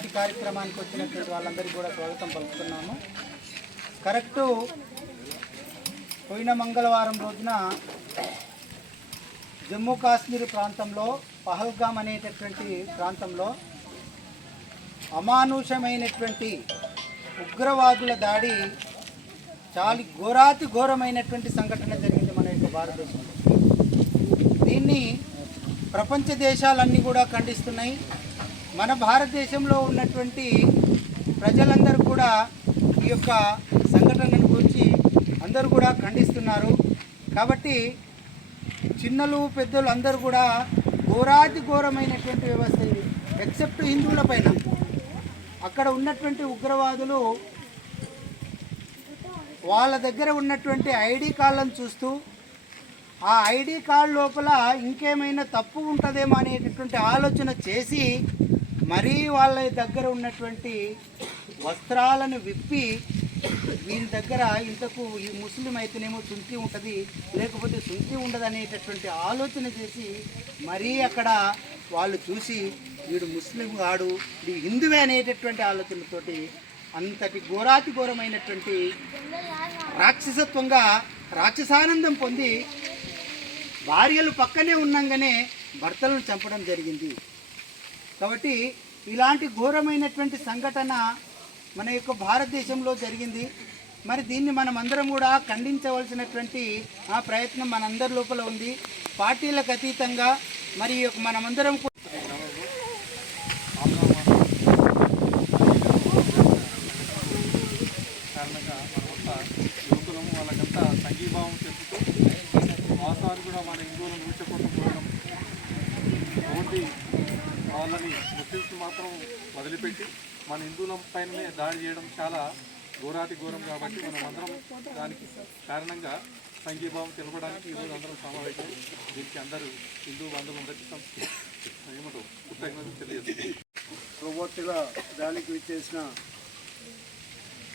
ఈనాటి కార్యక్రమానికి వచ్చినటువంటి వాళ్ళందరికీ కూడా స్వాగతం పలుకుతున్నాము. కరెక్టు పోయిన మంగళవారం రోజున జమ్మూ కాశ్మీర్ ప్రాంతంలో పహల్గామ్ అనేటటువంటి ప్రాంతంలో అమానుషమైనటువంటి ఉగ్రవాదుల దాడి చాలా ఘోరాతి ఘోరమైనటువంటి సంఘటన జరిగింది మన యొక్క భారతదేశంలో. దీన్ని ప్రపంచ దేశాలన్నీ కూడా ఖండిస్తున్నాయి. మన భారతదేశంలో ఉన్నటువంటి ప్రజలందరూ కూడా ఈ యొక్క సంఘటనను గురించి అందరూ కూడా ఖండిస్తున్నారు. కాబట్టి చిన్నలు పెద్దలు అందరూ కూడా ఘోరాతి ఘోరమైనటువంటి వ్యవస్థ ఇది. ఎక్సెప్ట్ హిందువుల పైన. అక్కడ ఉన్నటువంటి ఉగ్రవాదులు వాళ్ళ దగ్గర ఉన్నటువంటి ఐడి కార్డులను చూస్తూ ఆ ఐడి కార్డు లోపల ఇంకేమైనా తప్పు ఉంటుందేమో అనేటటువంటి ఆలోచన చేసి మరీ వాళ్ళ దగ్గర ఉన్నటువంటి వస్త్రాలను విప్పి వీరి దగ్గర ఇంతకు ఈ ముస్లిం అయితేనేమో సుంకి ఉంటుంది లేకపోతే సుంకి ఉండదు అనేటటువంటి ఆలోచన చేసి మరీ అక్కడ వాళ్ళు చూసి వీడు ముస్లిం కాడు వీడు హిందువే అనేటటువంటి ఆలోచనతోటి అంతటి ఘోరాతి ఘోరమైనటువంటి రాక్షసత్వంగా రాక్షసానందం పొంది భార్యలు పక్కనే ఉన్నాగానే భర్తలను చంపడం జరిగింది. కాబట్టి ఇలాంటి ఘోరమైనటువంటి సంఘటన మన యొక్క భారతదేశంలో జరిగింది. మరి దీన్ని మనం అందరం కూడా ఖండించవలసినటువంటి ఆ ప్రయత్నం మనందరి లోపల ఉంది. పార్టీలకు అతీతంగా మరి మనమందరం కూడా కారణంగా మనమంతా యువకులము వాళ్ళకంతా సంఘీభావం కూడా మన హిందువులను విడిచిపోతూ పోవడం ఓన్లీ వాళ్ళని ముస్లిమ్స్ మాత్రం వదిలిపెట్టి మన హిందువుల పైననే దాడి చేయడం చాలా ఘోరాతి ఘోరం కాబట్టి మనం అందరం దానికి కారణంగా సంఘీభావం తెలపడానికి ఈరోజు అందరం సమావేశం. దీనికి అందరూ హిందూ బంధువులందరికీ సం- ఏమంటారు కృతజ్ఞతలు తెలియజేస్తుంది రోబోట్గా ర్యాలీకి విచ్చేసిన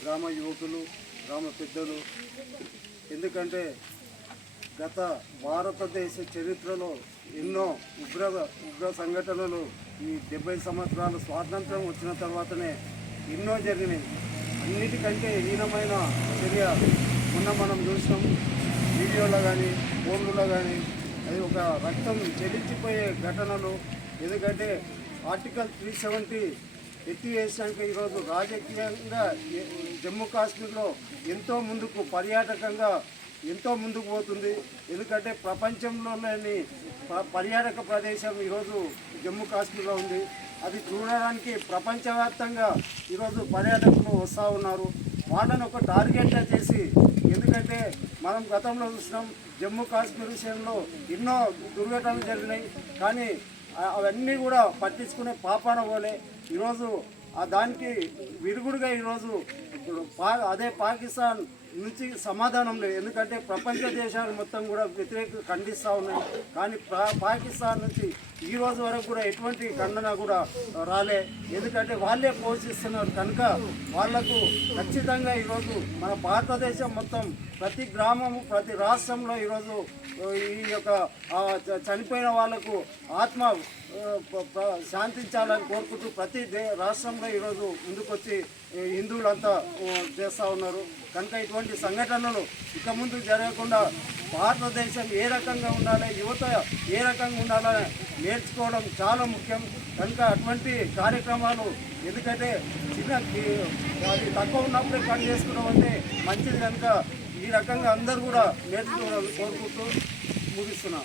గ్రామ యువకులు గ్రామ పెద్దలు ఎందుకంటే గత భారతదేశ చరిత్రలో ఎన్నో ఉగ్ర ఉగ్ర సంఘటనలు ఈ డెబ్బై సంవత్సరాల స్వాతంత్రం వచ్చిన తర్వాతనే ఎన్నో జరిగినాయి. అన్నిటికంటే హీనమైన చర్య మొన్న మనం చూసినాం. వీడియోలో కానీ ఫోన్లలో కానీ అది ఒక రక్తం చెల్లించిపోయే ఘటనలు. ఎందుకంటే ఆర్టికల్ త్రీ సెవెంటీ ఎత్తివేసినాక ఈరోజు రాజకీయంగా జమ్మూ కాశ్మీర్లో ఎంతో ముందుకు పర్యాటకంగా ఎంతో ముందుకు పోతుంది. ఎందుకంటే ప్రపంచంలోని ప- పర్యాటక ప్రదేశం ఈరోజు జమ్మూ కాశ్మీర్లో ఉంది. అది చూడడానికి ప్రపంచవ్యాప్తంగా ఈరోజు పర్యాటకులు వస్తూ ఉన్నారు. వాళ్ళని ఒక టార్గెట్గా చేసి ఎందుకంటే మనం గతంలో చూసినాం జమ్మూ కాశ్మీర్ విషయంలో ఎన్నో దుర్ఘటనలు జరిగినాయి. కానీ అవన్నీ కూడా పట్టించుకునే పాపాన పోలే. ఈరోజు దానికి విరుగుడుగా ఈరోజు ఇప్పుడు పా అదే పాకిస్తాన్ నుంచి సమాధానం లేదు. ఎందుకంటే ప్రపంచ దేశాలు మొత్తం కూడా వ్యతిరేక ఖండిస్తూ ఉన్నాయి. కానీ పా- పాకిస్తాన్ నుంచి ఈ రోజు వరకు కూడా ఎటువంటి ఖండన కూడా రాలే. ఎందుకంటే వాళ్ళే పోషిస్తున్నారు కనుక వాళ్ళకు ఖచ్చితంగా ఈరోజు మన భారతదేశం మొత్తం ప్రతి గ్రామము ప్రతి రాష్ట్రంలో ఈరోజు ఈ యొక్క చనిపోయిన వాళ్ళకు ఆత్మ శాంతించాలని కోరుకుంటూ ప్రతి దే రాష్ట్రంలో ఈరోజు ముందుకొచ్చి హిందువులంతా చేస్తూ ఉన్నారు. కనుక ఇటువంటి సంఘటనలు ఇక ముందు జరగకుండా భారతదేశం ఏ రకంగా ఉండాలి యువత ఏ రకంగా ఉండాలని నేర్చుకోవడం చాలా ముఖ్యం. కనుక అటువంటి కార్యక్రమాలు ఎందుకంటే చిన్న అది తక్కువ ఉన్నప్పుడే పని చేసుకోవడం అంటే మంచిది కనుక ఈ రకంగా అందరూ కూడా నేర్చుకోవాలని కోరుకుంటూ ముగిస్తున్నాం